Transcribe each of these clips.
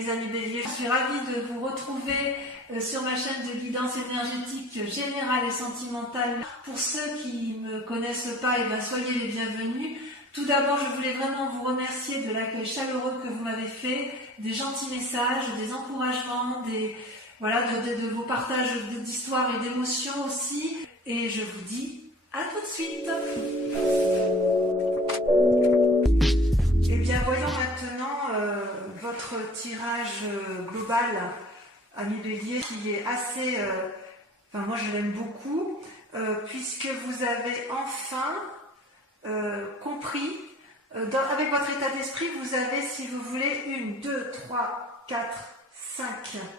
Les amis Bélier, je suis ravie de vous retrouver sur ma chaîne de guidance énergétique générale et sentimentale. Pour ceux qui ne me connaissent pas, soyez les bienvenus. Tout d'abord, je voulais vraiment vous remercier de l'accueil chaleureux que vous m'avez fait, des gentils messages, des encouragements, de vos partages d'histoires et d'émotions aussi. Et je vous dis à tout de suite. Eh bien, voyons maintenant votre tirage global, ami Bélier, qui est assez... moi, je l'aime beaucoup, puisque vous avez enfin compris, avec votre état d'esprit, vous avez, si vous voulez, 1, 2, 3, 4, 5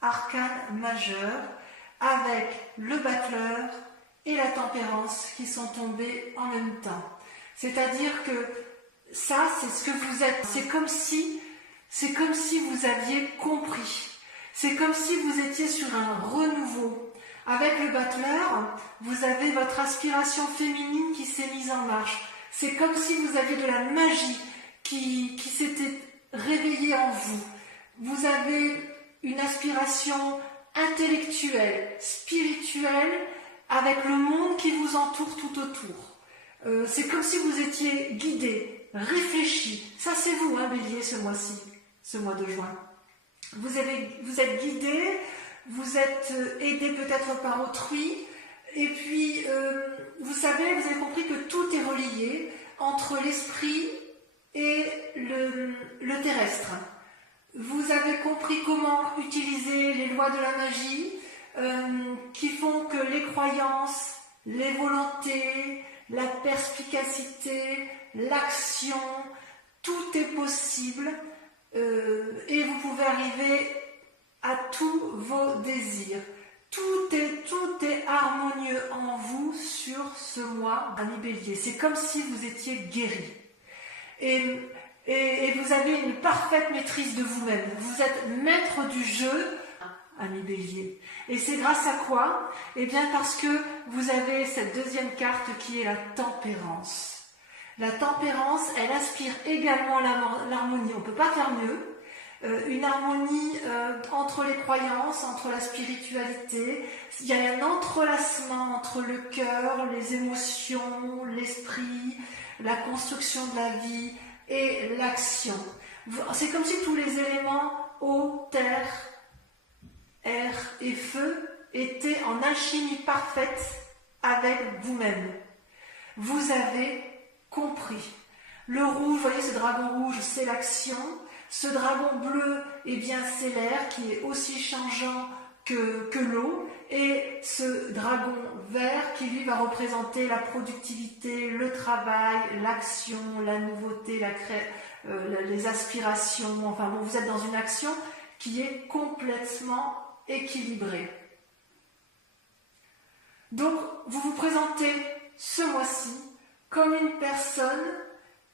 arcanes majeurs, avec le battleur et la tempérance qui sont tombés en même temps. C'est-à-dire que ça, c'est ce que vous êtes. C'est comme si vous aviez compris. C'est comme si vous étiez sur un renouveau. Avec le battleur, vous avez votre aspiration féminine qui s'est mise en marche. C'est comme si vous aviez de la magie qui s'était réveillée en vous. Vous avez une aspiration intellectuelle, spirituelle, avec le monde qui vous entoure tout autour. C'est comme si vous étiez guidé, réfléchi. Ça, c'est vous, Bélier, ce mois-ci, ce mois de juin. Vous êtes guidé, vous êtes aidé peut-être par autrui, et puis, vous avez compris que tout est relié entre l'esprit et le terrestre. Vous avez compris comment utiliser les lois de la magie, qui font que les croyances, les volontés, la perspicacité, l'action, tout est possible et vous pouvez arriver à tous vos désirs. Tout est harmonieux en vous sur ce mois, ami Bélier. C'est comme si vous étiez guéri. Et vous avez une parfaite maîtrise de vous-même. Vous êtes maître du jeu, ami Bélier. Et c'est grâce à quoi? Eh bien parce que vous avez cette deuxième carte qui est la tempérance. La tempérance, elle aspire également l'harmonie. On ne peut pas faire mieux. Une harmonie entre les croyances, entre la spiritualité. Il y a un entrelacement entre le cœur, les émotions, l'esprit, la construction de la vie et l'action. C'est comme si tous les éléments eau, terre, air et feu étaient en alchimie parfaite avec vous-même. Vous avez compris. Le rouge, vous voyez ce dragon rouge, c'est l'action. Ce dragon bleu, c'est l'air qui est aussi changeant que l'eau. Et ce dragon vert qui lui va représenter la productivité, le travail, l'action, la nouveauté, les aspirations. Vous êtes dans une action qui est complètement équilibrée. Donc, vous vous présentez ce mois-ci comme une personne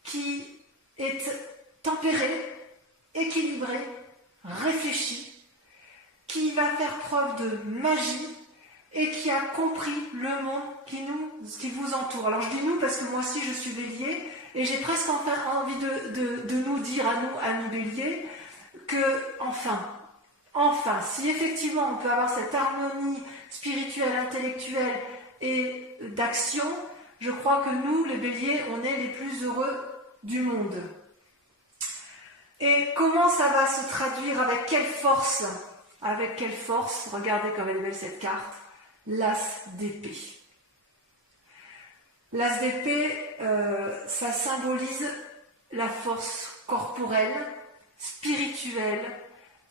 qui est tempérée, équilibrée, réfléchie, qui va faire preuve de magie et qui a compris le monde qui vous entoure. Alors je dis nous parce que moi aussi je suis Bélier et j'ai presque envie de nous dire à nous, amis Bélier, que enfin, si effectivement on peut avoir cette harmonie spirituelle, intellectuelle et d'action, je crois que nous, les Béliers, on est les plus heureux du monde. Et comment ça va se traduire? Avec quelle force? Avec quelle force? Regardez comme elle est belle cette carte. L'as d'épée. L'as d'épée, ça symbolise la force corporelle, spirituelle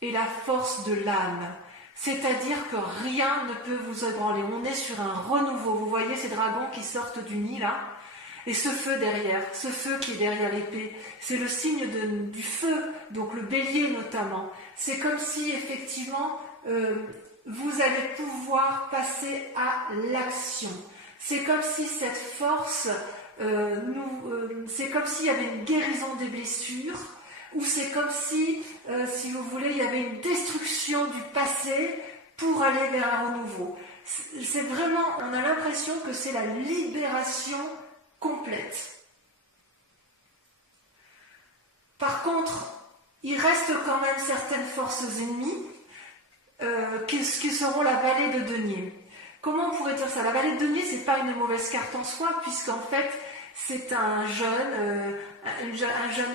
et la force de l'âme. C'est-à-dire que rien ne peut vous ébranler. On est sur un renouveau. Vous voyez ces dragons qui sortent du nid là? Et ce feu derrière, ce feu qui est derrière l'épée, c'est le signe du feu, donc le bélier notamment. C'est comme si effectivement vous allez pouvoir passer à l'action. C'est comme si cette force, c'est comme s'il y avait une guérison des blessures, ou c'est comme si vous voulez, il y avait une destruction du passé pour aller vers un renouveau. C'est vraiment, on a l'impression que c'est la libération complète. Par contre, il reste quand même certaines forces ennemies qui seront la vallée de denier. Comment on pourrait dire ça? La vallée de denier, c'est pas une mauvaise carte en soi, puisqu'en fait, c'est un jeune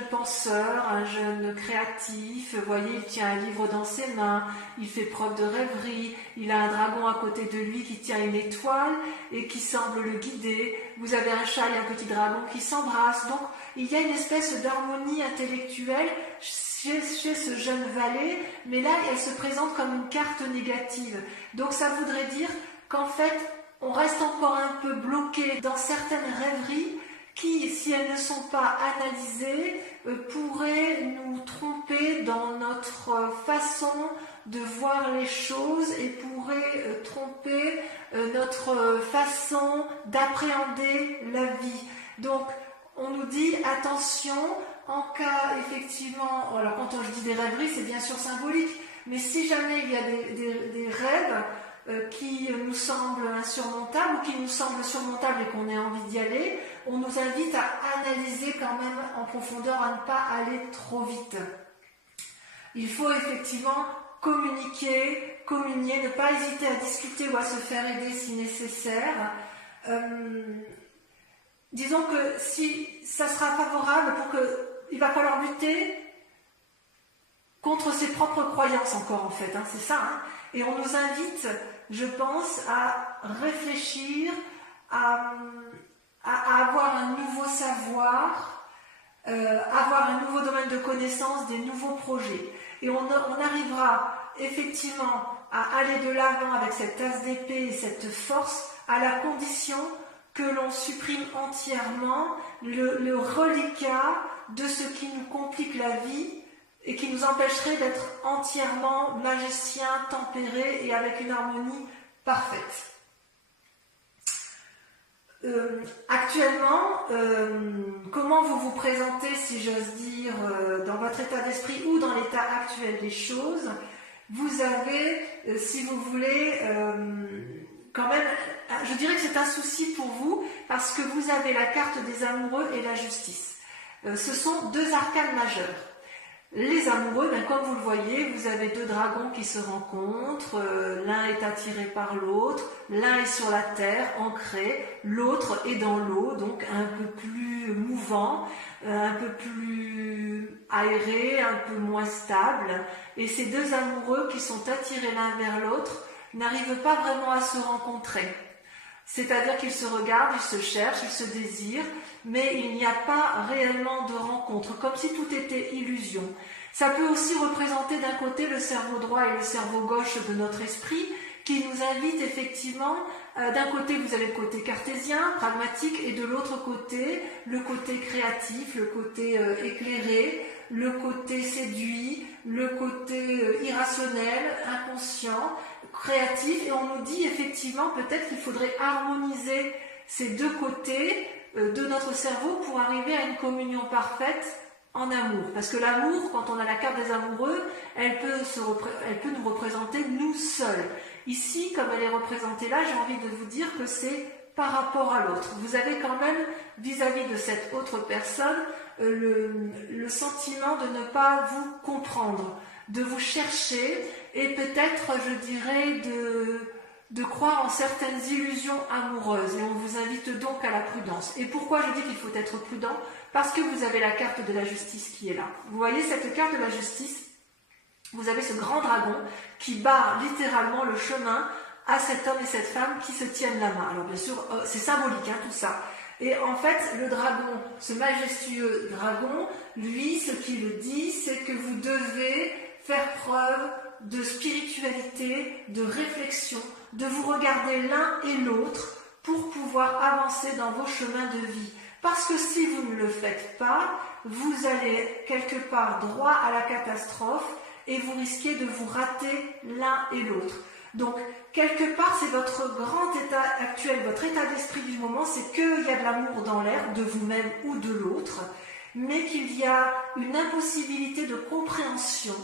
penseur, un jeune créatif. Vous voyez, il tient un livre dans ses mains, il fait preuve de rêverie, il a un dragon à côté de lui qui tient une étoile et qui semble le guider. Vous avez un chat et un petit dragon qui s'embrassent. Donc, il y a une espèce d'harmonie intellectuelle chez ce jeune valet, mais là, elle se présente comme une carte négative. Donc, ça voudrait dire qu'en fait, on reste encore un peu bloqué dans certaines rêveries qui, si elles ne sont pas analysées, pourraient nous tromper dans notre façon de voir les choses et pourraient tromper notre façon d'appréhender la vie. Donc, on nous dit attention, en cas effectivement, alors quand je dis des rêveries, c'est bien sûr symbolique, mais si jamais il y a des rêves qui nous semblent insurmontables ou qui nous semblent surmontables et qu'on ait envie d'y aller, on nous invite à analyser quand même en profondeur, à ne pas aller trop vite. Il faut effectivement communiquer, communier, ne pas hésiter à discuter ou à se faire aider si nécessaire. Disons que si ça sera favorable il va falloir lutter contre ses propres croyances encore en fait, hein, c'est ça. Hein. Et on nous invite, je pense, à réfléchir, à avoir un nouveau savoir, avoir un nouveau domaine de connaissance, des nouveaux projets. Et on arrivera effectivement à aller de l'avant avec cette tasse d'épée et cette force à la condition que l'on supprime entièrement le reliquat de ce qui nous complique la vie et qui nous empêcherait d'être entièrement magicien, tempéré et avec une harmonie parfaite. Actuellement, comment vous vous présentez, si j'ose dire, dans votre état d'esprit ou dans l'état actuel des choses? Vous avez, si vous voulez, quand même, je dirais que c'est un souci pour vous parce que vous avez la carte des amoureux et la justice. Ce sont deux arcanes majeures. Les amoureux, ben, comme vous le voyez, vous avez deux dragons qui se rencontrent, l'un est attiré par l'autre, l'un est sur la terre, ancré, l'autre est dans l'eau, donc un peu plus mouvant, un peu plus aéré, un peu moins stable. Et ces deux amoureux qui sont attirés l'un vers l'autre n'arrivent pas vraiment à se rencontrer. C'est-à-dire qu'ils se regardent, ils se cherchent, ils se désirent, mais il n'y a pas réellement de rencontre, comme si tout était illusion. Ça peut aussi représenter d'un côté le cerveau droit et le cerveau gauche de notre esprit, qui nous invite effectivement, d'un côté vous avez le côté cartésien, pragmatique, et de l'autre côté, le côté créatif, le côté éclairé, le côté séduit, le côté irrationnel, inconscient, créatif, et on nous dit effectivement peut-être qu'il faudrait harmoniser ces deux côtés de notre cerveau pour arriver à une communion parfaite en amour. Parce que l'amour, quand on a la carte des amoureux, elle peut nous représenter nous seuls. Ici, comme elle est représentée là, j'ai envie de vous dire que c'est par rapport à l'autre. Vous avez quand même, vis-à-vis de cette autre personne, le sentiment de ne pas vous comprendre, de vous chercher et peut-être, je dirais, de croire en certaines illusions amoureuses. Et on vous invite donc à la prudence. Et pourquoi je dis qu'il faut être prudent? Parce que vous avez la carte de la justice qui est là. Vous voyez cette carte de la justice? Vous avez ce grand dragon qui barre littéralement le chemin à cet homme et cette femme qui se tiennent la main. Alors bien sûr, c'est symbolique, hein, tout ça. Et en fait, le dragon, ce majestueux dragon, lui, ce qu'il dit, c'est que vous devez faire preuve de spiritualité, de réflexion, de vous regarder l'un et l'autre pour pouvoir avancer dans vos chemins de vie. Parce que si vous ne le faites pas, vous allez quelque part droit à la catastrophe et vous risquez de vous rater l'un et l'autre. Donc, quelque part, c'est votre grand état actuel, votre état d'esprit du moment, c'est qu'il y a de l'amour dans l'air, de vous-même ou de l'autre, mais qu'il y a une impossibilité de compréhension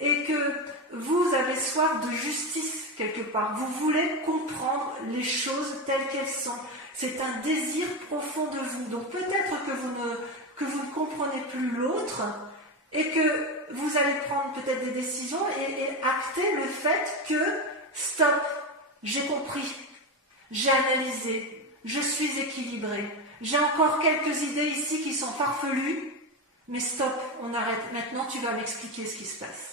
et que vous avez soif de justice quelque part. Vous voulez comprendre les choses telles qu'elles sont. C'est un désir profond de vous. Donc peut-être que vous ne comprenez plus l'autre et que vous allez prendre peut-être des décisions et acter le fait que stop, j'ai compris, j'ai analysé, je suis équilibré, j'ai encore quelques idées ici qui sont farfelues, mais stop, on arrête, maintenant tu vas m'expliquer ce qui se passe.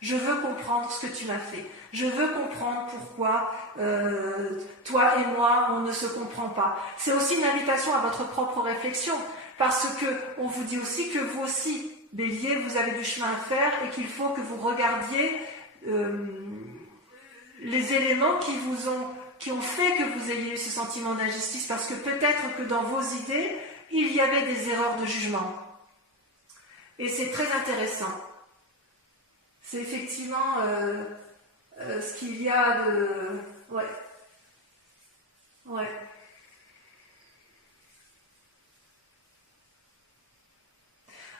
Je veux comprendre ce que tu m'as fait. Je veux comprendre pourquoi toi et moi, on ne se comprend pas. C'est aussi une invitation à votre propre réflexion, parce que on vous dit aussi que vous aussi, Bélier, vous avez du chemin à faire et qu'il faut que vous regardiez les éléments qui ont fait que vous ayez eu ce sentiment d'injustice, parce que peut-être que dans vos idées, il y avait des erreurs de jugement. Et c'est très intéressant. C'est effectivement ce qu'il y a de... Ouais. Ouais.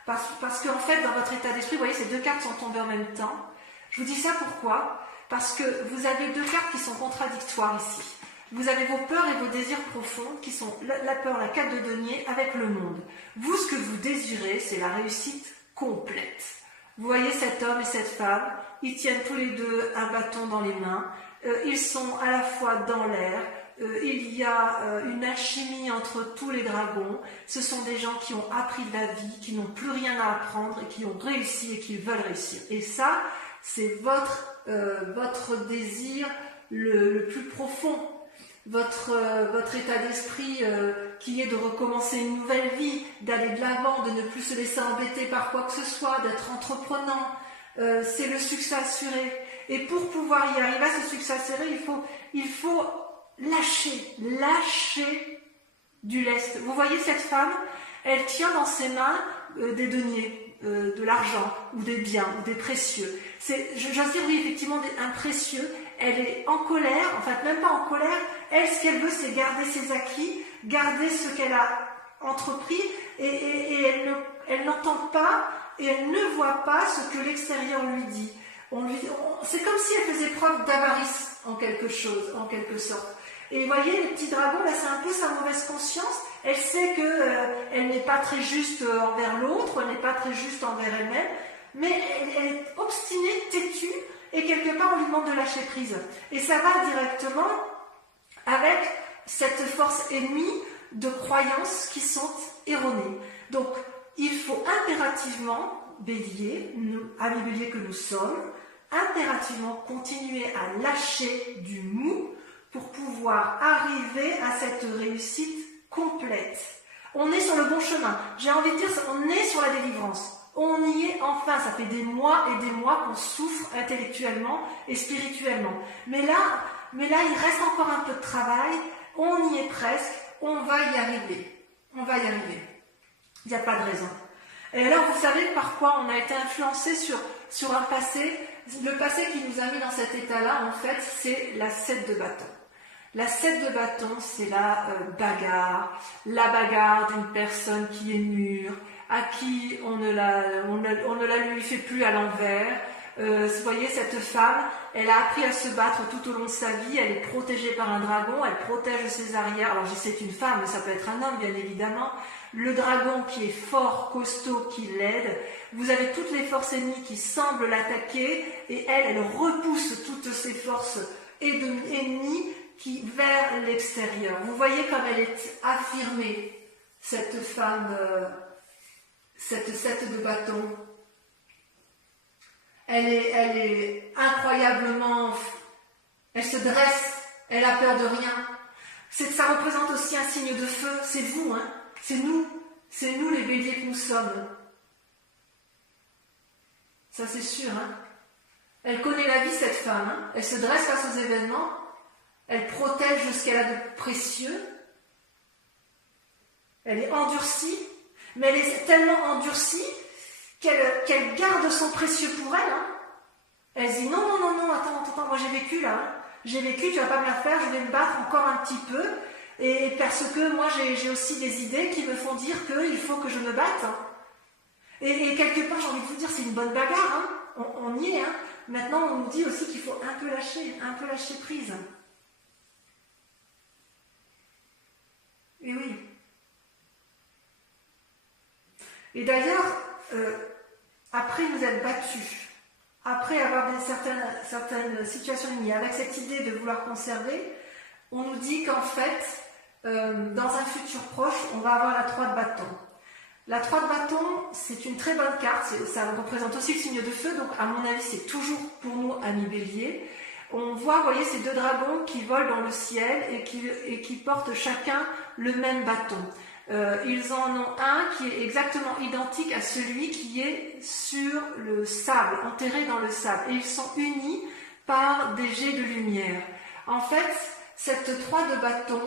Parce qu'en fait, dans votre état d'esprit, vous voyez, ces deux cartes sont tombées en même temps. Je vous dis ça pourquoi? Parce que vous avez deux cartes qui sont contradictoires ici. Vous avez vos peurs et vos désirs profonds qui sont la peur, la carte de denier avec le monde. Vous, ce que vous désirez, c'est la réussite complète. Vous voyez cet homme et cette femme, ils tiennent tous les deux un bâton dans les mains, ils sont à la fois dans l'air, il y a une alchimie entre tous les dragons, ce sont des gens qui ont appris de la vie, qui n'ont plus rien à apprendre et qui ont réussi et qui veulent réussir. Et ça, c'est votre désir le plus profond, votre état d'esprit qui est de recommencer une nouvelle vie, d'aller de l'avant, de ne plus se laisser embêter par quoi que ce soit, d'être entreprenant. C'est le succès assuré. Et pour pouvoir y arriver à ce succès assuré, il faut lâcher du lest. Vous voyez cette femme, elle tient dans ses mains des deniers, de l'argent, ou des biens, ou des précieux. J'ose dire, oui, effectivement, un précieux. Elle est en colère, en fait, même pas en colère. Elle, ce qu'elle veut, c'est garder ses acquis, garder ce qu'elle a entrepris, et elle n'entend pas, et elle ne voit pas ce que l'extérieur lui dit. C'est comme si elle faisait preuve d'avarice en quelque sorte. Et vous voyez, les petits dragons, là, c'est un peu sa mauvaise conscience. Elle sait qu'elle n'est pas très juste envers l'autre, elle n'est pas très juste envers elle-même, mais elle est obstinée, têtue, et quelque part, on lui demande de lâcher prise. Et ça va directement avec cette force ennemie de croyances qui sont erronées. Donc, il faut impérativement, Bélier, amis Bélier que nous sommes, impérativement continuer à lâcher du mou pour pouvoir arriver à cette réussite complète. On est sur le bon chemin. J'ai envie de dire, on est sur la délivrance. On y est enfin. Ça fait des mois et des mois qu'on souffre intellectuellement et spirituellement. Mais là, il reste encore un peu de travail. On y est presque. On va y arriver. On va y arriver. Il n'y a pas de raison. Et alors, vous savez par quoi on a été influencé sur un passé. Le passé qui nous a mis dans cet état-là, en fait, c'est la 7 de bâton. La 7 de bâton, c'est la bagarre d'une personne qui est mûre, à qui on ne la lui fait plus à l'envers. Vous voyez, cette femme, elle a appris à se battre tout au long de sa vie, elle est protégée par un dragon, elle protège ses arrières. Alors, je sais c'est une femme, mais ça peut être un homme, bien évidemment. Le dragon qui est fort, costaud, qui l'aide. Vous avez toutes les forces ennemies qui semblent l'attaquer, et elle repousse toutes ces forces ennemies vers l'extérieur. Vous voyez comme elle est affirmée, cette femme, cette 7 de bâton. Elle est incroyablement... Elle se dresse, elle a peur de rien. Ça représente aussi un signe de feu. C'est vous, hein. C'est nous les béliers que nous sommes. Ça c'est sûr, hein. Elle connaît la vie, cette femme, hein. Elle se dresse face aux événements. Elle protège ce qu'elle a de précieux. Elle est endurcie, mais elle est tellement endurcie qu'elle garde son précieux pour elle. Hein. Elle dit non, attends, moi j'ai vécu là. Hein. J'ai vécu, tu vas pas me la faire, je vais me battre encore un petit peu. Et parce que moi j'ai aussi des idées qui me font dire qu'il faut que je me batte. Hein. Et quelque part, j'ai envie de vous dire, c'est une bonne bagarre. Hein. On y est. Hein. Maintenant, on nous dit aussi qu'il faut un peu lâcher prise. Et oui. Et d'ailleurs, après vous êtes battu, après avoir certaines situations liées, avec cette idée de vouloir conserver, on nous dit qu'en fait, dans un futur proche, on va avoir la 3 de bâton. La 3 de bâton, c'est une très bonne carte, ça représente aussi le signe de feu, donc à mon avis, c'est toujours pour nous ami Bélier. On voit, vous voyez, ces 2 dragons qui volent dans le ciel et qui portent chacun le même bâton. Ils en ont un qui est exactement identique à celui qui est sur le sable, enterré dans le sable. Et ils sont unis par des jets de lumière. En fait, cette 3 de bâton,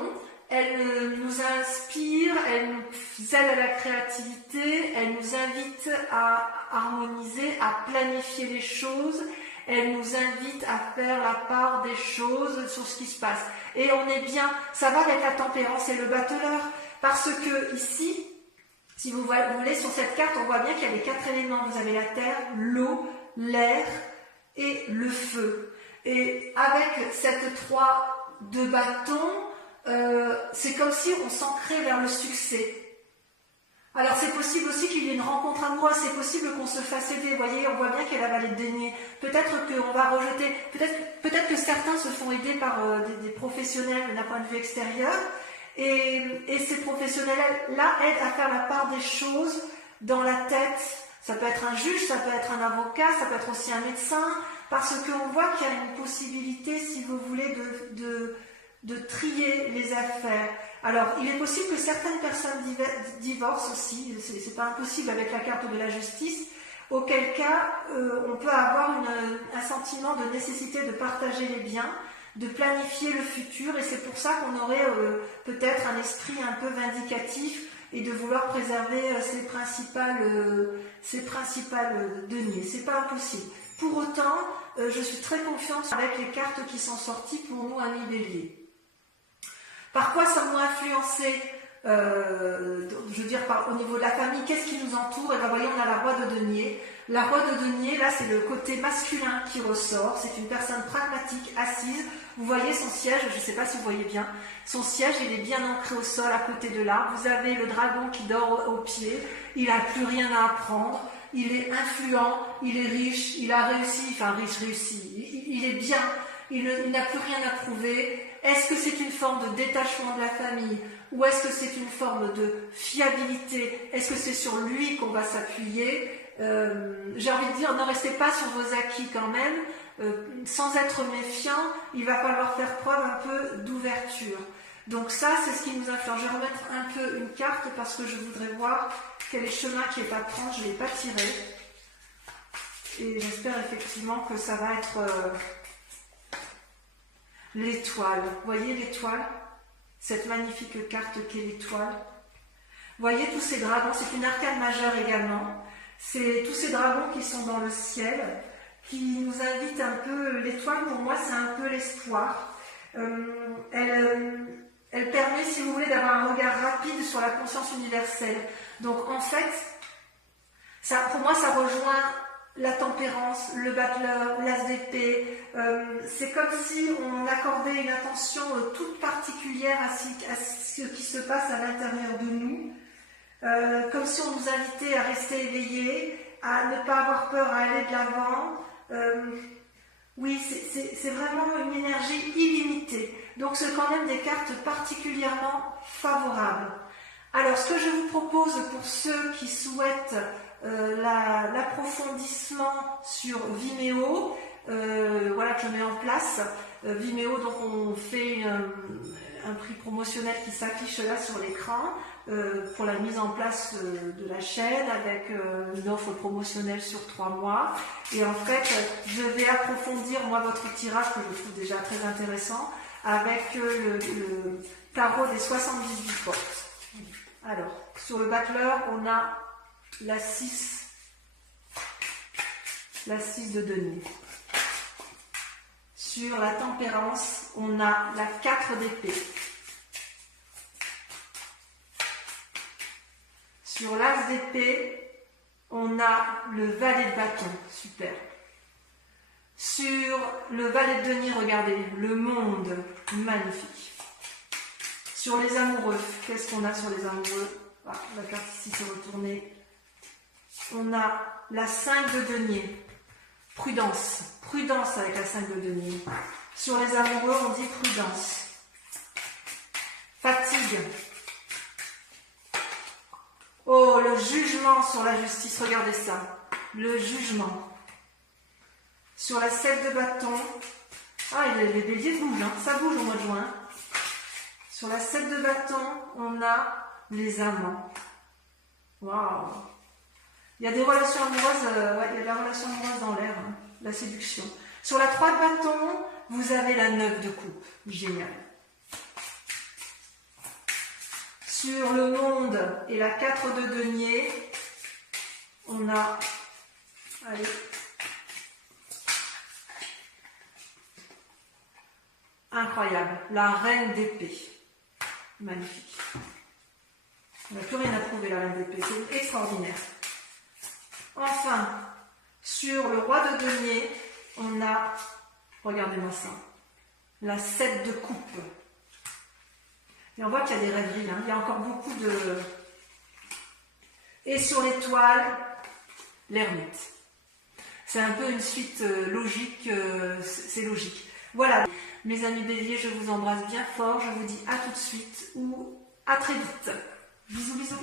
elle nous inspire, elle nous aide à la créativité, elle nous invite à harmoniser, à planifier les choses, elle nous invite à faire la part des choses sur ce qui se passe. Et on est bien, ça va avec la tempérance et le battleur, parce que ici, si vous voulez, sur cette carte, on voit bien qu'il y a les 4 éléments. Vous avez la terre, l'eau, l'air et le feu. Et avec cette 3 de bâton, c'est comme si on s'ancrait vers le succès. Alors c'est possible aussi qu'il y ait une rencontre amoureuse, c'est possible qu'on se fasse aider. Vous voyez, on voit bien qu'il y a la vallée de denier. Peut-être qu'on va rejeter, peut-être que certains se font aider par des professionnels d'un point de vue extérieur. Et ces professionnels-là aident à faire la part des choses dans la tête. Ça peut être un juge, ça peut être un avocat, ça peut être aussi un médecin, parce qu'on voit qu'il y a une possibilité, si vous voulez, de trier les affaires. Alors, il est possible que certaines personnes divorcent aussi, c'est pas impossible avec la carte de la justice, auquel cas on peut avoir un sentiment de nécessité de partager les biens, de planifier le futur, et c'est pour ça qu'on aurait peut-être un esprit un peu vindicatif et de vouloir préserver ses principales deniers. C'est pas impossible. Pour autant, je suis très confiante avec les cartes qui sont sorties pour nous, amis Bélier. Par quoi sommes-nous influencés je veux dire, au niveau de la famille, qu'est-ce qui nous entoure? Et bien, voyez, on a la roi de denier. La roi de denier, là, c'est le côté masculin qui ressort. C'est une personne pragmatique, assise. Vous voyez son siège, je ne sais pas si vous voyez bien. Son siège, il est bien ancré au sol, à côté de l'arbre. Vous avez le dragon qui dort au pied. Il n'a plus rien à apprendre. Il est influent, il est riche, il a réussi, enfin riche, réussi. Il est bien, il n'a plus rien à prouver. Est-ce que c'est une forme de détachement de la famille ou est-ce que c'est une forme de fiabilité? Est-ce que c'est sur lui qu'on va s'appuyer? J'ai envie de dire, ne restez pas sur vos acquis quand même. Sans être méfiant, il va falloir faire preuve un peu d'ouverture. Donc ça, c'est ce qui nous influence. Je vais remettre un peu une carte parce que je voudrais voir quel est le chemin qui est à prendre. Je ne l'ai pas tiré. Et j'espère effectivement que ça va être l'étoile. Vous voyez l'étoile? Cette magnifique carte qu'est l'étoile. Vous voyez tous ces dragons, c'est une arcane majeure également. C'est tous ces dragons qui sont dans le ciel, qui nous invitent un peu. L'étoile, pour moi, c'est un peu l'espoir. Elle permet, si vous voulez, d'avoir un regard rapide sur la conscience universelle. Donc, en fait, pour moi, ça rejoint la tempérance, le battleur, l'as d'épée. C'est comme si on accordait une attention toute particulière à ce qui se passe à l'intérieur de nous. Comme si on nous invitait à rester éveillés, à ne pas avoir peur, à aller de l'avant. Oui, c'est vraiment une énergie illimitée. Donc, c'est quand même des cartes particulièrement favorables. Alors, ce que je vous propose pour ceux qui souhaitent l'approfondissement sur Vimeo, voilà que je mets en place. Vimeo, donc on fait un prix promotionnel qui s'affiche là sur l'écran pour la mise en place de la chaîne avec une offre promotionnelle sur 3 mois. Et en fait, je vais approfondir moi votre tirage que je trouve déjà très intéressant avec le tarot des 78 portes. Alors, sur le battleur, on a la 6 de denier. Sur la tempérance, on a la 4 d'épée. Sur l'as d'épée, on a le valet de bâton. Super. Sur le valet de denier, regardez, le monde. Magnifique. Sur les amoureux, qu'est-ce qu'on a sur les amoureux? Ah, la carte ici s'est retournée. on a la 5 de denier. Prudence, prudence avec la 5 de denier. Sur les amoureux, on dit prudence. Fatigue. Oh, le jugement sur la justice, regardez ça. Le jugement. Sur la 7 de bâton, ah, les béliers bougent, hein. Ça bouge au mois de juin. Sur la 7 de bâton, on a les amants. Waouh! Il y a des relations amoureuses, ouais, il y a de la relation amoureuse dans l'air, hein, la séduction. Sur la 3 de bâton, vous avez la 9 de coupe. Génial. Sur le monde et la 4 de denier, on a, allez, incroyable, la reine d'épée. Magnifique. On n'a plus rien à prouver, la reine d'épée, c'est extraordinaire. Enfin, sur le roi de denier, on a, regardez-moi ça, la 7 de coupe. Et on voit qu'il y a des rêveries, hein. Il y a encore beaucoup de... Et sur l'étoile, l'ermite. C'est un peu une suite logique, c'est logique. Voilà, mes amis béliers, je vous embrasse bien fort, je vous dis à tout de suite ou à très vite. Bisous, bisous.